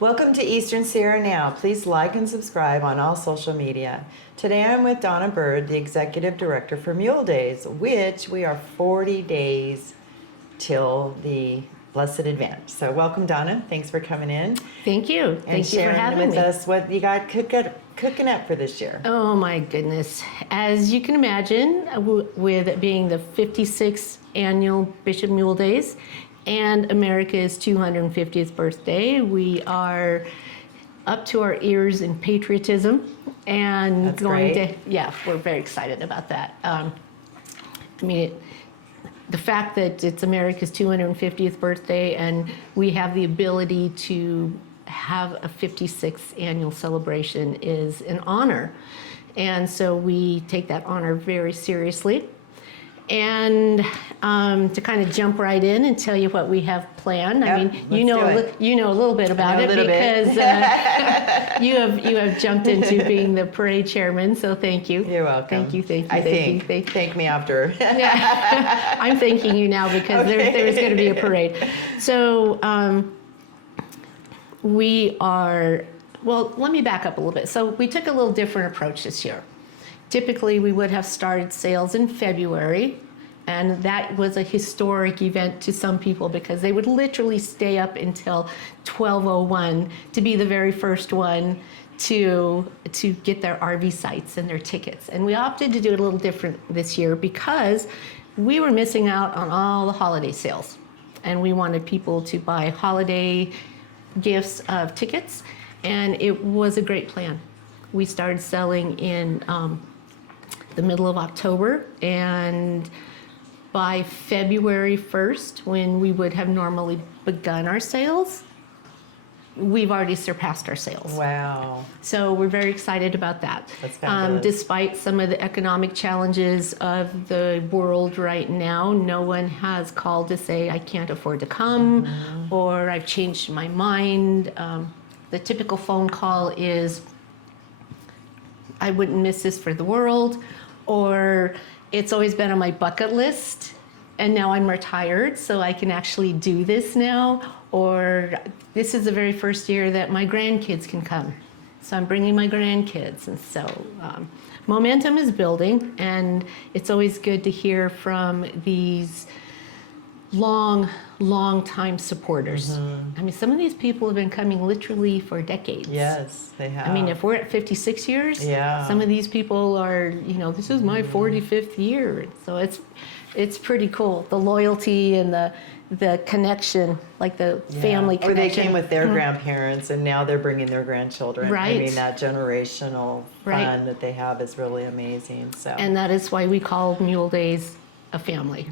Welcome to Eastern Sierra Now. Please like and subscribe on all social media. Today I'm with Donna Bird, the Executive Director for Mule Days, which we are 40 days till the blessed event. So welcome, Donna. Thanks for coming in. Thank you. Thank you for having with me. us what you got cooking up for this year. Oh my goodness. As you can imagine, with it being the 56th annual Bishop Mule Days and America's 250th birthday, we are up to our ears in patriotism and That's great. we're very excited about that. The fact that it's America's 250th birthday and we have the ability to have a 56th annual celebration is an honor. And so we take that honor very seriously. And to kind of jump right in and tell you what we have planned. Yep, I mean, you know a little bit about it because you have jumped into being the parade chairman. So thank you. You're welcome. Thank you. Thank me after. Yeah. I'm thanking you now because there's going to be a parade. So let me back up a little bit. So we took a little different approach this year. Typically, we would have started sales in February, and that was a historic event to some people because they would literally stay up until 12:01 to be the very first one to get their RV sites and their tickets. And we opted to do it a little different this year because we were missing out on all the holiday sales, and we wanted people to buy holiday gifts of tickets, and it was a great plan. We started selling in the middle of October, and by February 1st, when we would have normally begun our sales, we've already surpassed our sales. Wow. So we're very excited about that. That's fabulous. Despite some of the economic challenges of the world right now, no one has called to say, I can't afford to come, or I've changed my mind. The typical phone call is, I wouldn't miss this for the world, or it's always been on my bucket list and now I'm retired so I can actually do this now, or this is the very first year that my grandkids can come, so I'm bringing my grandkids. And so momentum is building, and it's always good to hear from these long time supporters. I mean, some of these people have been coming literally for decades. Yes, they have. I mean, if we're at 56 years, some of these people are, this is my 45th year. So it's pretty cool. The loyalty and the connection, like the family connection. Or they came with their grandparents and now they're bringing their grandchildren. Right. I mean, that generational fun that they have is really amazing. So. And that is why we call Mule Days a family,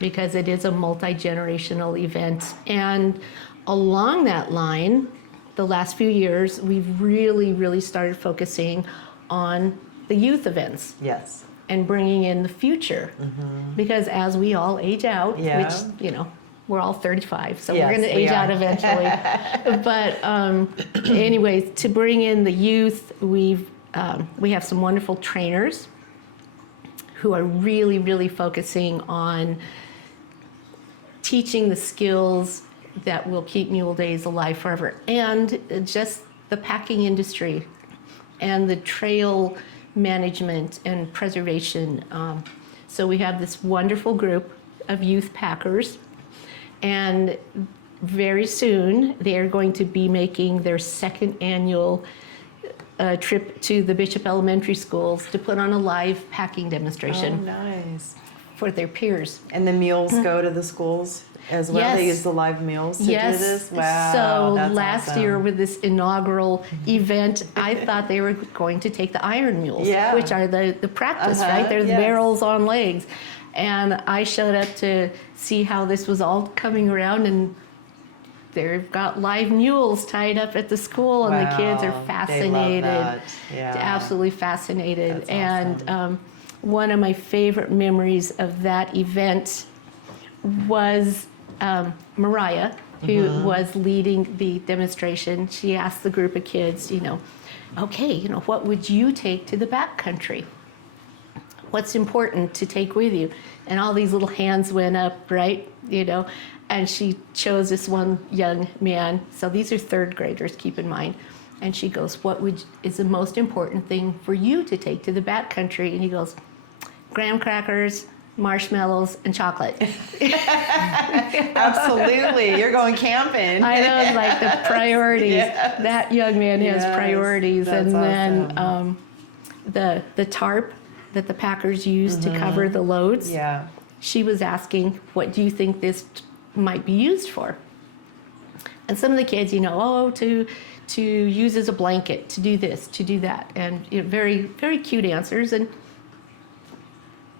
because it is a multi-generational event. And along that line, the last few years, we've really started focusing on the youth events. Yes. And bringing in the future, because as we all age out, which, we're all 35, so we're going to age out eventually. But anyways, to bring in the youth, we have some wonderful trainers who are really focusing on teaching the skills that will keep Mule Days alive forever, and just the packing industry and the trail management and preservation. So we have this wonderful group of youth packers, and very soon they are going to be making their second annual trip to the Bishop Elementary Schools to put on a live packing demonstration. Oh, nice. For their peers. And the mules go to the schools as well? Yes. They use the live mules to do this? Wow, So that's last awesome. year with this inaugural event, I thought they were going to take the iron mules, which are the practice, right? There's barrels on legs. And I showed up to see how this was all coming around, and they've got live mules tied up at the school, and the kids are fascinated. They love that. Absolutely fascinated. That's and awesome. One of my favorite memories of that event was Mariah, who was leading the demonstration. She asked the group of kids, okay, what would you take to the backcountry? What's important to take with you? And all these little hands went up, right? And she chose this one young man. So these are third graders, keep in mind. And she goes, is the most important thing for you to take to the backcountry? And he goes, graham crackers, marshmallows, and chocolate. Absolutely. You're going camping. I know, like the priorities. Yes. That young man has priorities. That's and awesome. then the tarp that the packers use to cover the loads. Yeah. She was asking, what do you think this might be used for? And some of the kids, to use as a blanket, to do this, to do that. And very, very cute answers. And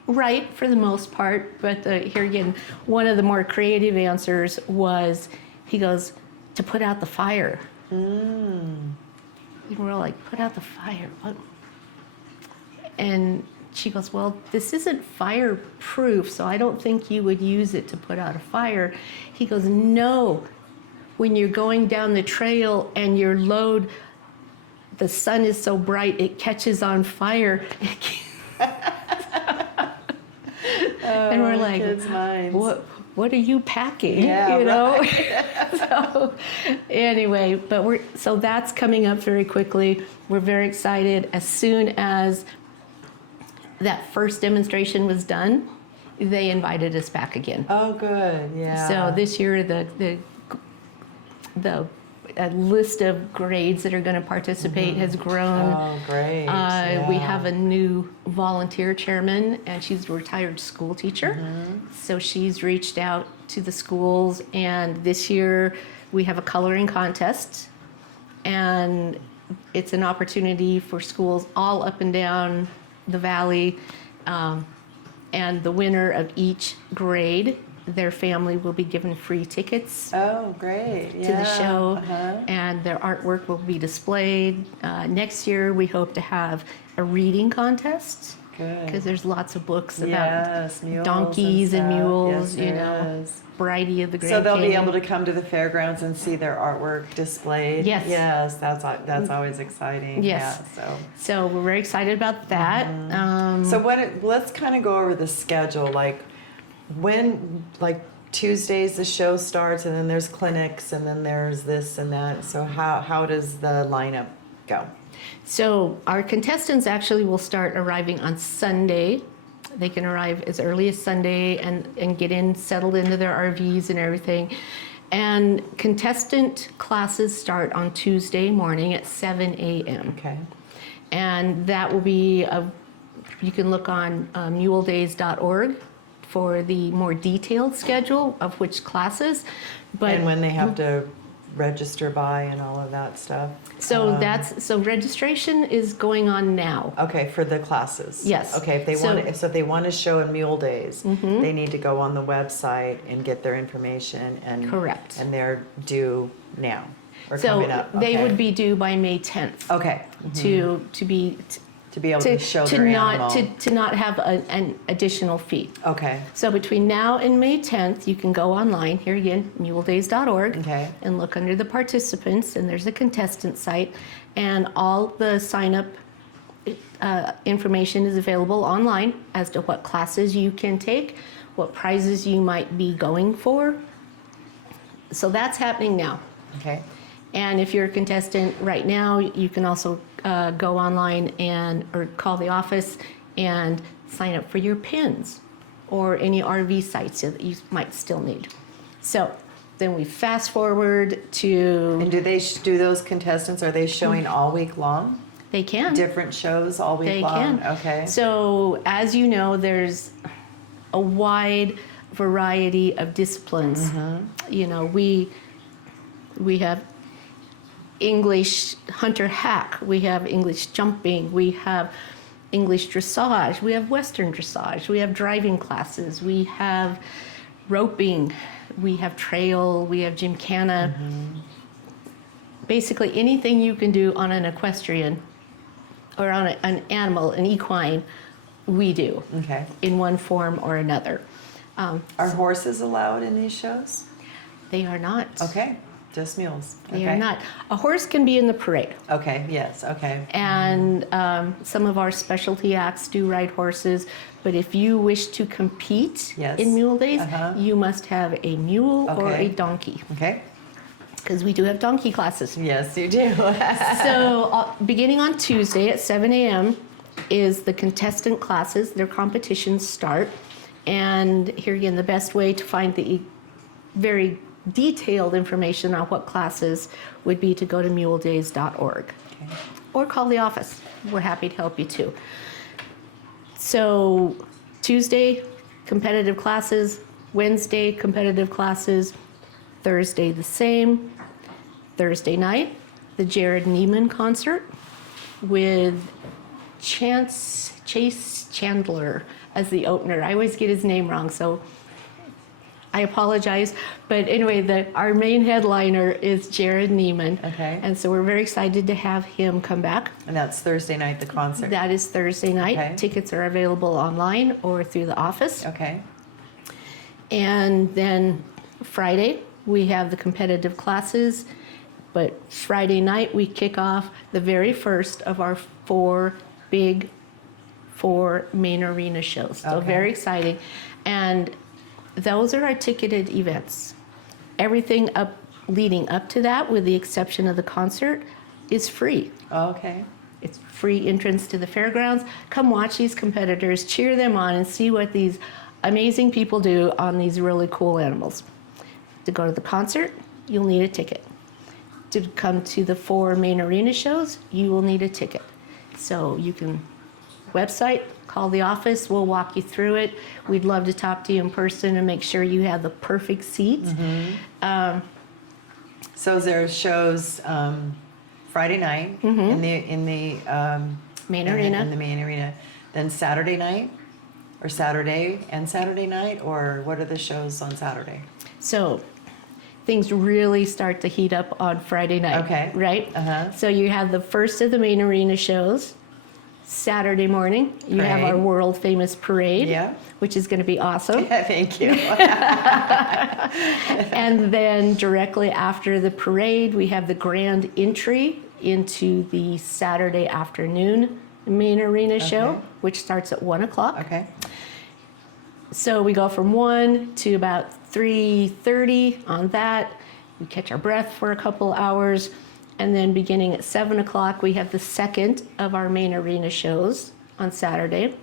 right for the most part, but here again, one of the more creative answers was, he goes, to put out the fire. And we're all like, put out the fire? What? And she goes, well, this isn't fireproof, so I don't think you would use it to put out a fire. He goes, no, when you're going down the trail and your load, the sun is so bright, it catches on fire. And we're like, what are you packing? Yeah, Right. So anyway, so that's coming up very quickly. We're very excited. As soon as that first demonstration was done, they invited us back again. Oh, good. Yeah. So this year, the list of grades that are going to participate has grown. Oh, great. We have a new volunteer chairman, and she's a retired school teacher. So she's reached out to the schools, and this year we have a coloring contest, and it's an opportunity for schools all up and down the valley, and the winner of each grade, their family will be given free tickets Oh, great. to the show, and their artwork will be displayed. Next year, we hope to have a reading contest, because there's lots of books about mules donkeys and stuff. mules, Yes, there is. variety of the Grand So they'll be Canyon. able to come to the fairgrounds and see their artwork displayed. Yes. Yes, that's always exciting. Yes. Yeah, So we're very excited about that. so let's kind of go over the schedule. Like Tuesdays the show starts, and then there's clinics, and then there's this and that. So how does the lineup go? So our contestants actually will start arriving on Sunday. They can arrive as early as Sunday and get settled into their RVs and everything. And contestant classes start on Tuesday morning at 7 a.m. Okay. And that will be, you can look on muledays.org for the more detailed schedule of which classes. But And when they have to register by and all of that stuff. so registration is going on now. Okay, for the classes. Yes. Okay, if they want to show in Mule Days, Mm-hmm. they need to go on the website and get their information and Correct. And they're due now or So coming up. they Okay. would be due by May 10th Okay. to be able to show their not animal. to not have an additional fee. Okay. So between now and May 10th, you can go online, here again, muledays.org, Okay. and look under the participants, and there's a contestant site, and all the sign-up information is available online as to what classes you can take, what prizes you might be going for. So that's happening now. Okay. And if you're a contestant right now, you can also go online or call the office and sign up for your pins or any RV sites that you might still need. So then we fast forward to, And do those contestants, are they showing all week long? they can. Different shows all week They long? can. Okay. So as you know, there's a wide variety of disciplines. We have English hunter hack, we have English jumping, we have English dressage, we have Western dressage, we have driving classes, we have roping, we have trail, we have gymkhana. Basically anything you can do on an equestrian or on an animal, an equine, we do Okay. in one form or another. Are horses allowed in these shows? They are not. Okay. Just mules. They are not. A horse can be in the parade. Okay, yes, okay. And some of our specialty acts do ride horses, but if you wish to compete Yes. in Mule Days, Uh-huh. you must have a mule or Okay. a donkey, Okay. because we do have donkey classes. Yes, you do. So beginning on Tuesday at 7 a.m. is the contestant classes. Their competitions start. And here again, the best way to find the very detailed information on what classes would be to go to muledays.org. Okay. Or call the office. We're happy to help you too. So Tuesday, competitive classes. Wednesday, competitive classes. Thursday, the same. Thursday night, the Jared Neiman concert with Chase Chandler as the opener. I always get his name wrong, so I apologize. But anyway, our main headliner is Jared Neiman. Okay. And so we're very excited to have him come back. And that's Thursday night, the concert. That is Thursday night. Okay. Tickets are available online or through the office. Okay. And then Friday, we have the competitive classes. But Friday night, we kick off the very first of our four main arena shows. So Okay. very exciting. And those are our ticketed events. Everything leading up to that, with the exception of the concert, is free. Okay. It's free entrance to the fairgrounds. Come watch these competitors, cheer them on, and see what these amazing people do on these really cool animals. To go to the concert, you'll need a ticket. To come to the four main arena shows, you will need a ticket. So you can website, call the office, we'll walk you through it. We'd love to talk to you in person and make sure you have the perfect seats. So there shows Friday night in the Main in arena. in the main arena, then Saturday night, or Saturday and Saturday night, or what are the shows on Saturday? So things really start to heat up on Friday night. Okay. Right? Uh-huh. So you have the first of the main arena shows. Saturday morning, you have Parade. our world famous parade, Yeah. which is going to be awesome. Thank you. And then directly after the parade, we have the grand entry into the Saturday afternoon main arena show, Okay. which starts at 1 o'clock. Okay. So we go from 1 to about 3:30 on that. We catch our breath for a couple hours. And then beginning at 7 o'clock, we have the second of our main arena shows on Saturday.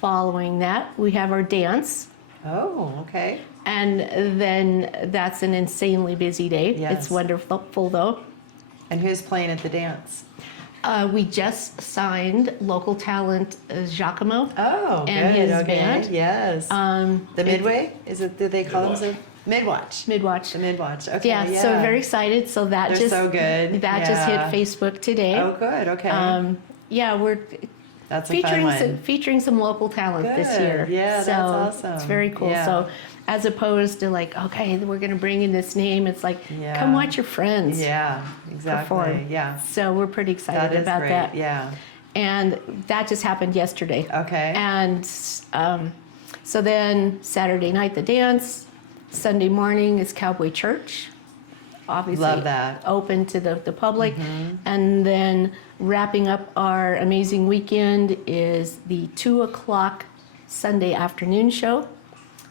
Following that, we have our dance. Oh, okay. And then that's an insanely busy day. Yes. It's wonderful though. And who's playing at the dance? We just signed local talent Giacomo. Oh, And good. his Okay. band. Yes. The Midway? Is it? Do they call them Midwatch? Midwatch. The Midwatch. Okay. Yeah, so very excited. So that They're just so good. That just Yeah. hit Facebook today. Oh, good. Okay. Yeah, we're That's a fun one. featuring some local talent this Good. year. Yeah, so that's awesome. It's very cool. Yeah. So as opposed to like, okay, we're going to bring in this name, it's like, Yeah. come watch your friends Yeah, exactly. perform. Yeah. So we're pretty excited That is about great. that. Yeah. And that just happened yesterday. Okay. And so then Saturday night, the dance. Sunday morning is Cowboy Church. Obviously, Love that. open to the public. And then wrapping up our amazing weekend is the 2 o'clock Sunday afternoon show,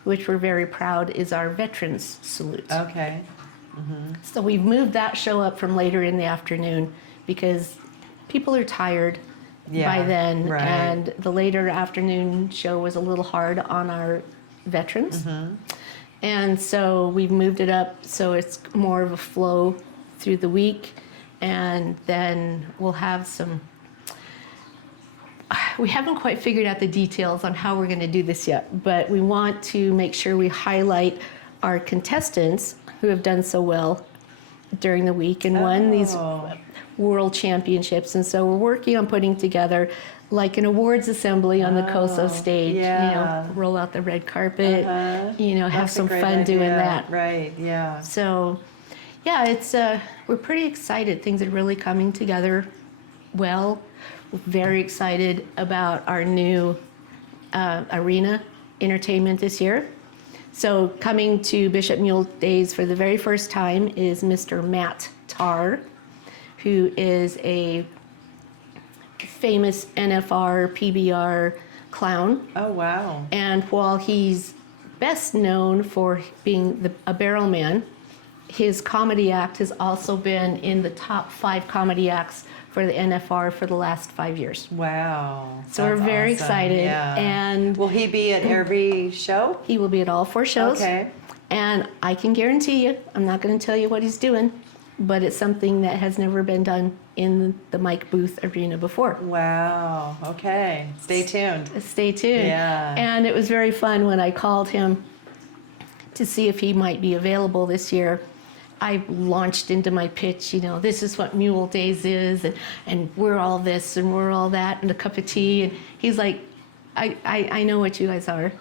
which we're very proud is our Veterans Salute. Okay. So we've moved that show up from later in the afternoon because people are tired Yeah, by then. right. And the later afternoon show was a little hard on our veterans. And so we've moved it up so it's more of a flow through the week. And then we'll have we haven't quite figured out the details on how we're going to do this yet, but we want to make sure we highlight our contestants who have done so well during the week and won these Oh. world championships. And so we're working on putting together like an awards assembly on the COSO stage, yeah. roll out the red carpet, have That's a some great fun doing idea. that. Right. Yeah. So, yeah, it's we're pretty excited. Things are really coming together well. We're very excited about our new arena entertainment this year. So coming to Bishop Mule Days for the very first time is Mr. Matt Tarr, who is a famous NFR, PBR clown. Oh, wow. And while he's best known for being a barrel man, his comedy act has also been in the top 5 comedy acts for the NFR for the last 5 years. Wow. So we're very excited. Yeah. And will he be at every show? he will be at all 4 shows. Okay. And I can guarantee you, I'm not going to tell you what he's doing, but it's something that has never been done in the Mike Booth arena before. Wow. Okay. Stay tuned. Stay tuned. Yeah. And it was very fun when I called him to see if he might be available this year. I launched into my pitch, this is what Mule Days is, and we're all this and we're all that, and a cup of tea. And he's like, I know what you guys are.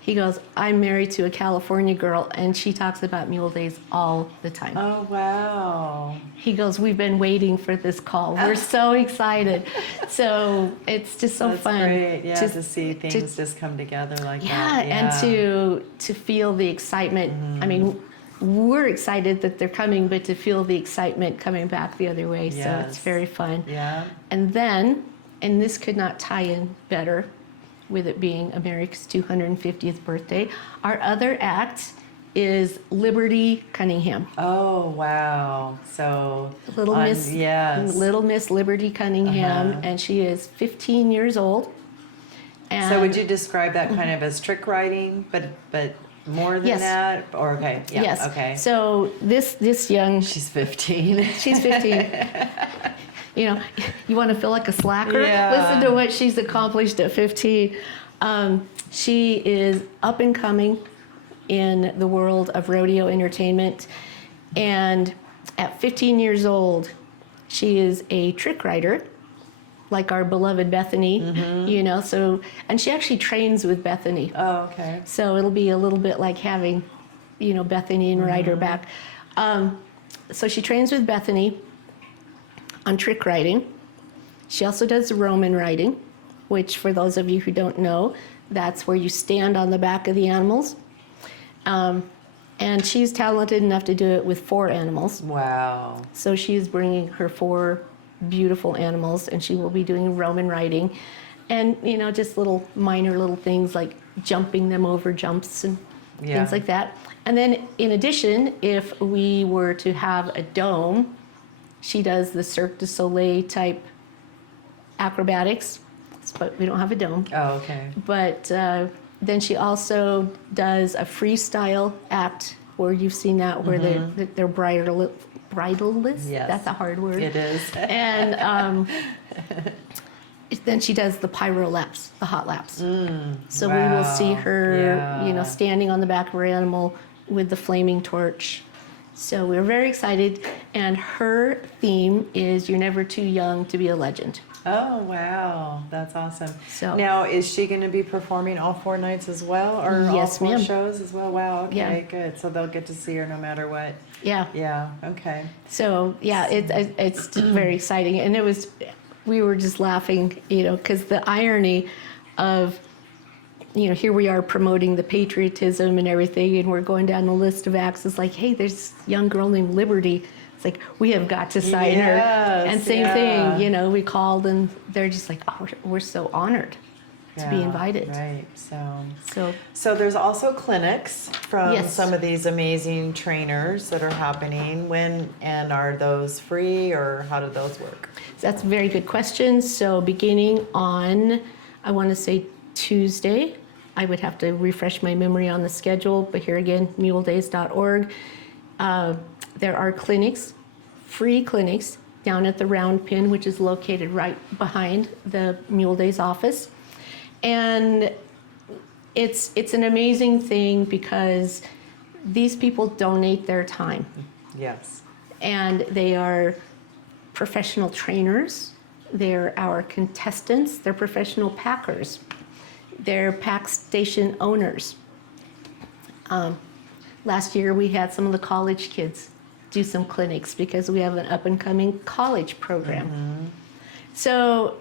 He goes, I'm married to a California girl, and she talks about Mule Days all the time. Oh, wow. He goes, we've been waiting for this call. We're so excited. So it's just so That's fun. great. Yeah, to see things just come together like that. Yeah, and to feel the excitement. I mean, we're excited that they're coming, but to feel the excitement coming back the other way. Yes. So it's very fun. Yeah. And then, and this could not tie in better with it being America's 250th birthday, our other act is Liberty Cunningham. Oh, wow. So Little Miss Liberty Cunningham, and she is 15 years old. And so would you describe that kind of as trick riding, but more than Yes. that? Or okay. Yeah. Yes. Okay. So this young, She's 15. she's 15. You want to feel like a slacker? Yeah. Listen to what she's accomplished at 15. She is up and coming in the world of rodeo entertainment. And at 15 years old, she is a trick rider, like our beloved Bethany, so, and she actually trains with Bethany. Oh, okay. So it'll be a little bit like having, Bethany and Ryder back. So she trains with Bethany on trick riding. She also does Roman riding, which for those of you who don't know, that's where you stand on the back of the animals. And she's talented enough to do it with 4 animals. Wow. So she's bringing her 4 beautiful animals, and she will be doing Roman riding. And, just minor little things like jumping them over jumps and things like that. And then in addition, if we were to have a dome, she does the Cirque du Soleil type acrobatics, but we don't have a dome. Oh, okay. But then she also does a freestyle act where you've seen that, where they're bridleless. Yes. That's a hard word. It is. And then she does the pyro laps, the hot laps. So we will see her, standing on the back of her animal with the flaming torch. So we're very excited. And her theme is "You're never too young to be a legend." Oh, wow. That's awesome. So now, is she going to be performing all 4 nights as well? Or Yes, all 4 ma'am. shows as well? Wow. Okay, Yeah. good. So they'll get to see her no matter what. yeah. Yeah. Okay. So yeah, it's very exciting, and we were just laughing, because the irony of, here we are promoting the patriotism and everything, and we're going down the list of acts. It's like, hey, there's a young girl named Liberty. It's like, we have got to sign her. And same thing, we called, and they're just like, oh, we're so honored to be invited. Right. So So there's also clinics from Yes. some of these amazing trainers that are happening. And are those free, or how do those work? that's a very good question. So beginning on, I want to say Tuesday, I would have to refresh my memory on the schedule, but here again, muledays.org. There are clinics, free clinics, down at the Round Pin, which is located right behind the Mule Days office. And it's an amazing thing because these people donate their time. Yes. And they are professional trainers. They're our contestants. They're professional packers. They're pack station owners. Last year we had some of the college kids do some clinics because we have an up and coming college program. So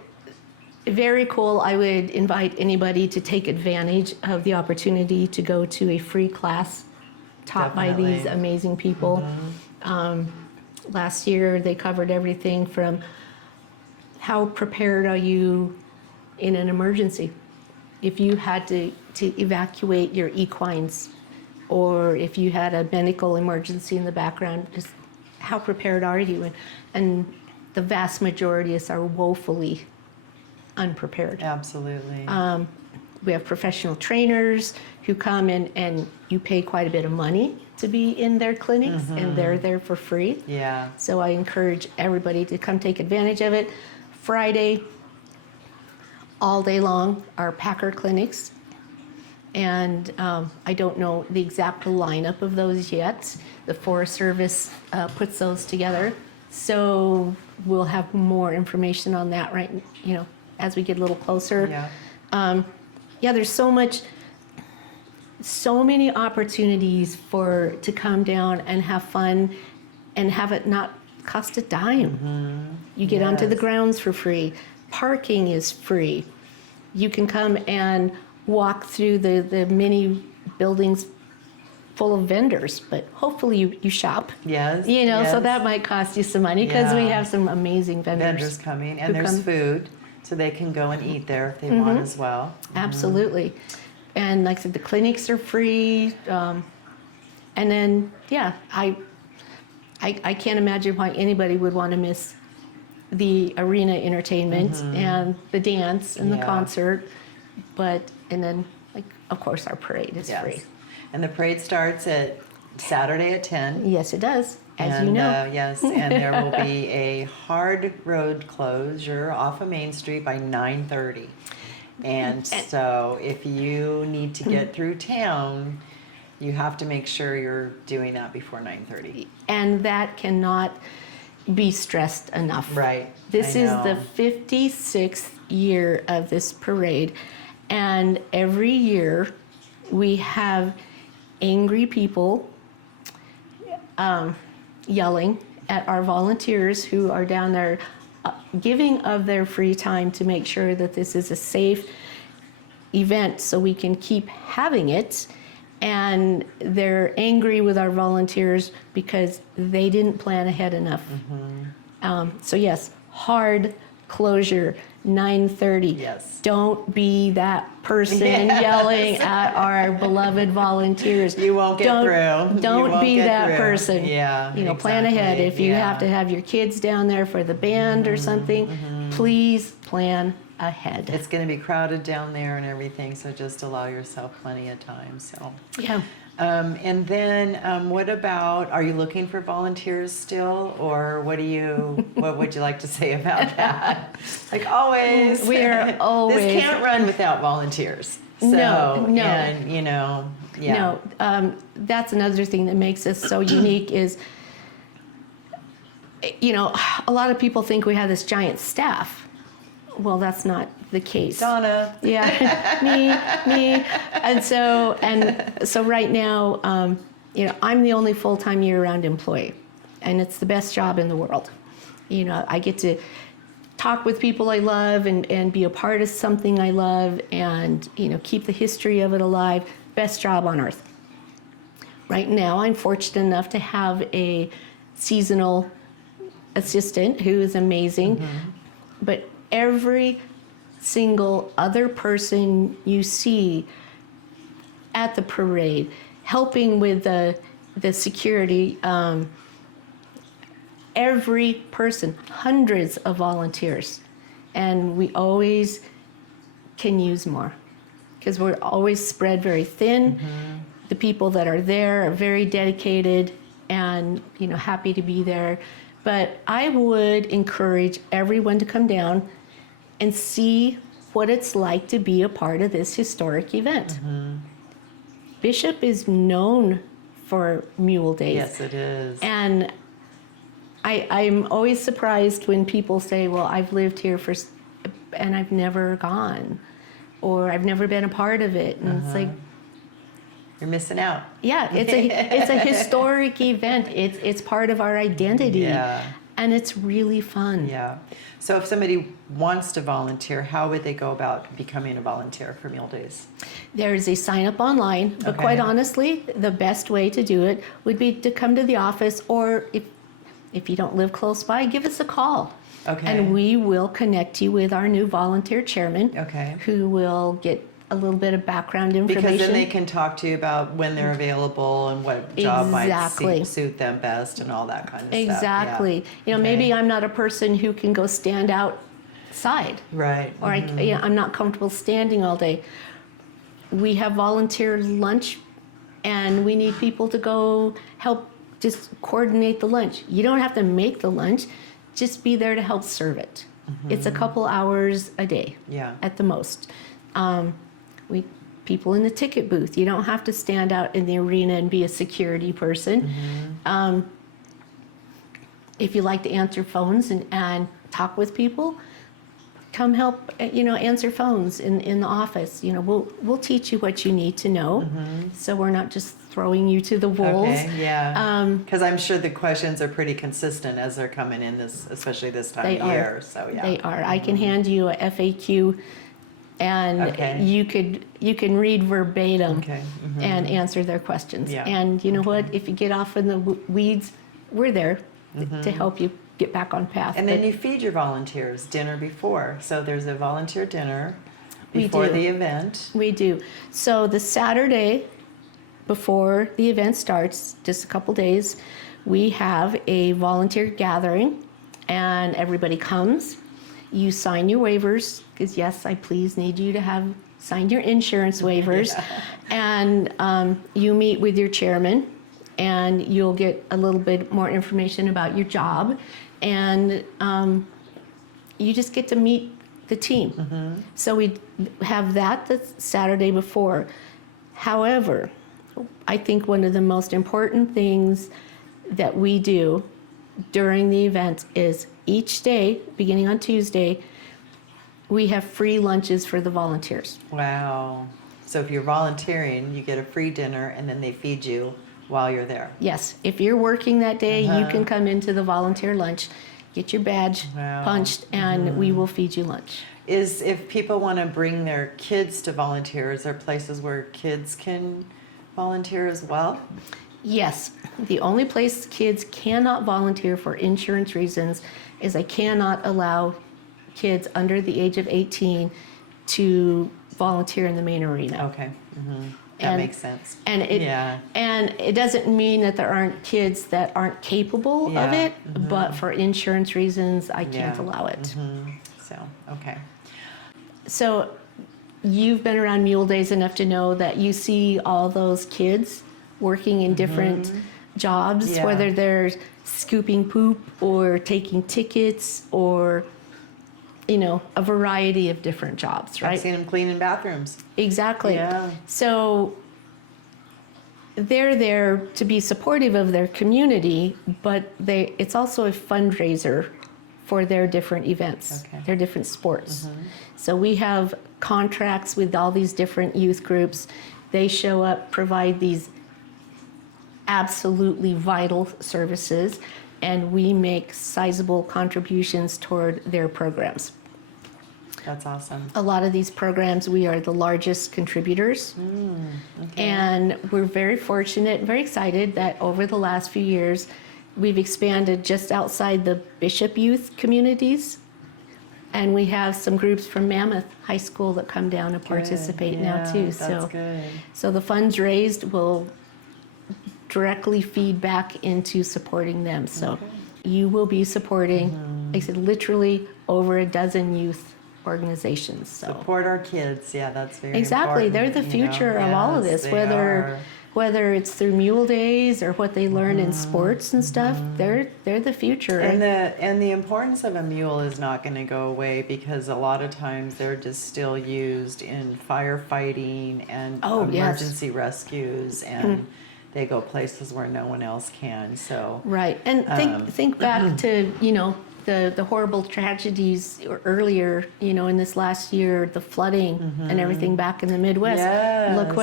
very cool. I would invite anybody to take advantage of the opportunity to go to a free class taught by these Definitely. amazing people. Last year, they covered everything from how prepared are you in an emergency? If you had to evacuate your equines, or if you had a medical emergency in the background, just how prepared are you? And the vast majority of us are woefully unprepared. Absolutely. We have professional trainers who come in and you pay quite a bit of money to be in their clinics, and they're there for free. Yeah. So I encourage everybody to come take advantage of it. Friday, all day long, are Packer clinics. And I don't know the exact lineup of those yet. The Forest Service puts those together. So we'll have more information on that, right, as we get a little closer. Yeah. There's so many opportunities to come down and have fun and have it not cost a dime. You get onto the Yes. grounds for free. Parking is free. You can come and walk through the many buildings full of vendors, but hopefully you shop. Yes. So yes. that might cost you some money because we Yeah. have some amazing Vendors coming, and who there's come. food, so they can go and eat there if they want as well. Absolutely. And like I said, the clinics are free. And then, I can't imagine why anybody would want to miss the arena entertainment and the dance and the Yeah. concert. And then, of course, our parade is Yes. free. And the parade starts at Saturday at 10. Yes, it does, as and, you know. Yes, and there will be a hard road closure off of Main Street by 9:30. And so if you need to get through town, you have to make sure you're doing that before 9:30. And that cannot be stressed enough. Right. This I is know. the 56th year of this parade, and every year we have angry people yelling at our volunteers who are down there giving of their free time to make sure that this is a safe event so we can keep having it. And they're angry with our volunteers because they didn't plan ahead enough. So yes, hard closure, 9:30. Yes. Don't be that person Yes. yelling at our beloved volunteers. You won't get Don't- through. You Don't won't be get that through. person. Yeah, Plan ahead. exactly. If you Yeah. have to have your kids down there for the band or something, please plan ahead. It's going to be crowded down there and everything, so just allow yourself plenty of time. So, Yeah. and then what about? Are you looking for volunteers still, or what would you like to say about that? Like always, We are always- This can't run without volunteers. So, No. and yeah. No, that's another thing that makes us so unique is, a lot of people think we have this giant staff. Well, that's not the case. Donna. Yeah, me. And so right now, I'm the only full-time year-round employee, and it's the best job in the world. I get to talk with people I love and be a part of something I love and, keep the history of it alive. Best job on earth. Right now, I'm fortunate enough to have a seasonal assistant who is amazing, but every single other person you see at the parade, helping with the security, every person, hundreds of volunteers, and we always can use more because we're always spread very thin. The people that are there are very dedicated and happy to be there. But I would encourage everyone to come down and see what it's like to be a part of this historic event. Bishop is known for Mule Days. Yes, it is. And I'm always surprised when people say, well, I've lived here and I've never gone, or I've never been a part of it. And it's like, You're missing out. yeah, it's a historic event. It's part of our identity. Yeah. and it's really fun. Yeah. So if somebody wants to volunteer, how would they go about becoming a volunteer for Mule Days? There's a sign up online, but Okay. quite honestly, the best way to do it would be to come to the office, or if you don't live close by, give us a call. Okay. And we will connect you with our new volunteer chairman, Okay. who will get a little bit of background information. Because then they can talk to you about when they're available and what job Exactly. might suit them best and all that kind of stuff. Exactly. Yeah. You know, Okay. maybe I'm not a person who can go stand outside, Right. or I'm not comfortable standing all day. We have volunteer lunch, and we need people to go help just coordinate the lunch. You don't have to make the lunch, just be there to help serve it. It's a couple hours a day, Yeah. at the most. People in the ticket booth. You don't have to stand out in the arena and be a security person. If you like to answer phones and talk with people, come help, answer phones in the office. We'll teach you what you need to know, so we're not just throwing you to the wolves. Okay, yeah. Because I'm sure the questions are pretty consistent as they're coming in, especially this time They of are. year. So yeah. They are. I can hand you a FAQ, and Okay. you can read verbatim Okay. and answer their questions. Yeah. And you know what? If you get off in the weeds, we're there to help you get back on path. And then But you feed your volunteers dinner before. So there's a volunteer dinner We before do. the event. we do. So the Saturday before the event starts, just a couple days, we have a volunteer gathering, and everybody comes. You sign your waivers, because yes, I please need you to have signed your insurance waivers. And you meet with your chairman, and you'll get a little bit more information about your job, and you just get to meet the team. So we have that the Saturday before. However, I think one of the most important things that we do during the event is each day, beginning on Tuesday, we have free lunches for the volunteers. Wow. So if you're volunteering, you get a free dinner and then they feed you while you're there. Yes, if you're working that day, you can come into the volunteer lunch, get your badge Wow. punched, and we will feed you lunch. If people want to bring their kids to volunteer, is there places where kids can volunteer as well? Yes, the only place kids cannot volunteer for insurance reasons is I cannot allow kids under the age of 18 to volunteer in the main arena. Okay. That And- makes sense. And it Yeah. and it doesn't mean that there aren't kids that aren't capable of Yeah. it, but for insurance reasons, I can't Yeah. allow it. So, okay. So you've been around Mule Days enough to know that you see all those kids working in different jobs, Yeah. whether they're scooping poop or taking tickets or, a variety of different jobs, right? I've seen them cleaning bathrooms. Exactly. Yeah. So they're there to be supportive of their community, but it's also a fundraiser for their different events, Okay. their different sports. So we have contracts with all these different youth groups. They show up, provide these absolutely vital services, and we make sizable contributions toward their programs. That's awesome. A lot of these programs, we are the largest contributors. And we're very fortunate and very excited that over the last few years, we've expanded just outside the Bishop youth communities. And we have some groups from Mammoth High School that come down and participate now Yeah, too. That's good. So the funds raised will directly feed back into supporting them. So you will be supporting, like I said, literally over a dozen youth organizations. So Support our kids. Yeah, that's very exactly, important. they're the future of all of Yes, this. they are. Whether it's through Mule Days or what they learn in sports and stuff, they're the future. And the importance of a mule is not going to go away, because a lot of times they're just still used in firefighting and Oh, yes. emergency rescues, and they go places where no one else can. So Right, and think back to the horrible tragedies earlier, in this last year, the flooding and everything back in the Midwest. Yes. Look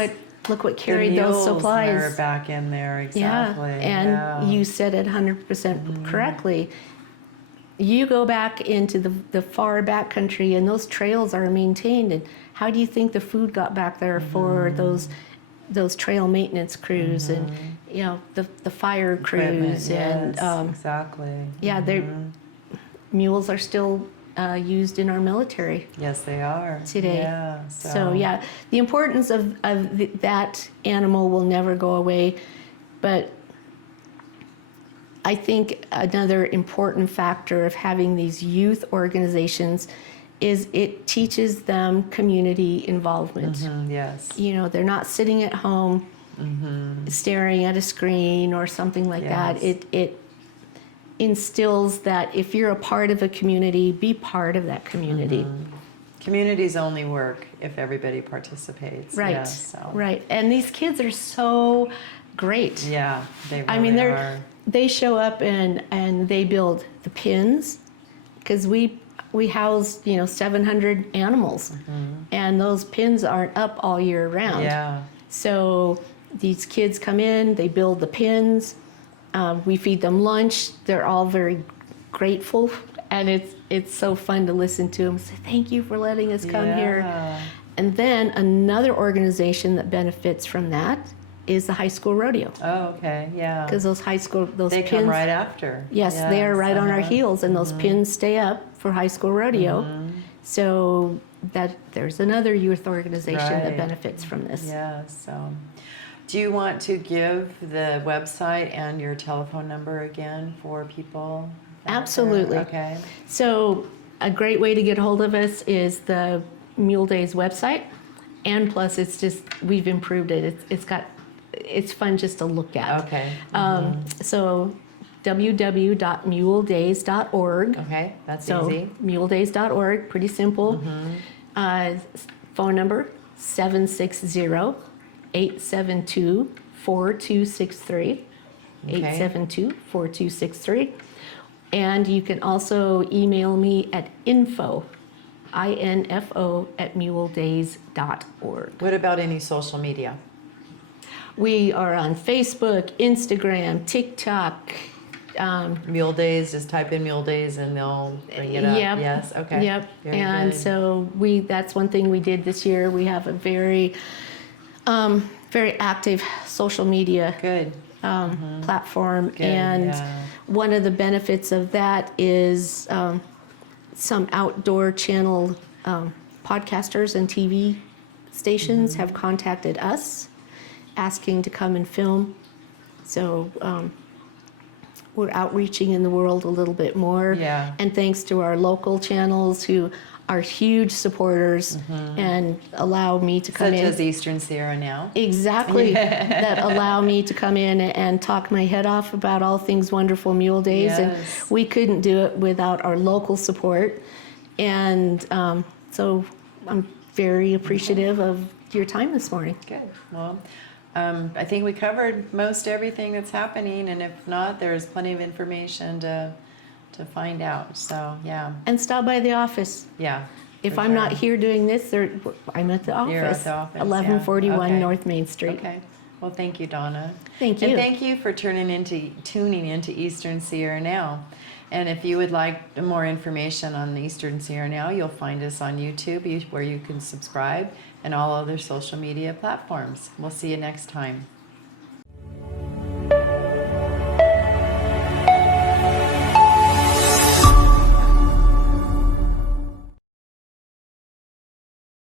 what the carried those mules supplies. are back in there. Exactly. Yeah, and you said it 100% correctly. you go back into the far back country and those trails are maintained, and how do you think the food got back there for those trail maintenance crews and the fire crews Equipment, and exactly. yeah, mules are still used in our military Yes, they are today. Yeah. So yeah, the importance of that animal will never go away, but I think another important factor of having these youth organizations is it teaches them community involvement. Yes. They're not sitting at home staring at a screen or something like that. It instills that if you're a part of a community, be part of that community. Communities only work if everybody participates. Right, Yes, so. right. And these kids are so great. Yeah, they really are. They show up and they build the pins, because we house 700 animals, and those pins aren't up all year round. Yeah. So these kids come in, they build the pins, we feed them lunch. They're all very grateful, and it's so fun to listen to them say thank you for letting us come here. And then another organization that benefits from that is the high school rodeo. Oh, okay, yeah. Because those they pins come right after. Yes, they are right on our heels, and those pins stay up for high school rodeo. So there's another youth organization that benefits from this. Yeah, so do you want to give the website and your telephone number again for people? Absolutely. Okay. So a great way to get a hold of us is the Mule Days website, and plus we've improved it. It's fun just to look at. Okay. So www.muledays.org. Okay, that's So easy. muledays.org, pretty simple. Phone number 760-872-4263. 872-4263. And you can also email me at info @muledays.org. What about any social media? We are on Facebook, Instagram, TikTok. Mule Days, just type in Mule Days and they'll bring it up. Yep. Yes, okay. Yep. Very And good. so that's one thing we did this year. We have a very, very active social media Good. platform. Good, And yeah. one of the benefits of that is some outdoor channel podcasters and TV stations have contacted us asking to come and film. So we're outreaching in the world a little bit more. Yeah. And thanks to our local channels who are huge supporters and allow me to come Such in. as Eastern Sierra Now. Exactly. That allow me to come in and talk my head off about all things Wonderful Mule Days. Yes. And we couldn't do it without our local support. And so I'm very appreciative of your time this morning. Good. Well, I think we covered most everything that's happening, and if not, there's plenty of information to find out. So, yeah. And stop by the office. Yeah. If for I'm not sure. here doing this, I'm at the office. You're at the office, yeah. 1141 Okay. North Main Street. Okay. Well, thank you, Donna. Thank you. And thank you for tuning into Eastern Sierra Now. And if you would like more information on the Eastern Sierra Now, you'll find us on YouTube, where you can subscribe, and all other social media platforms. We'll see you next time.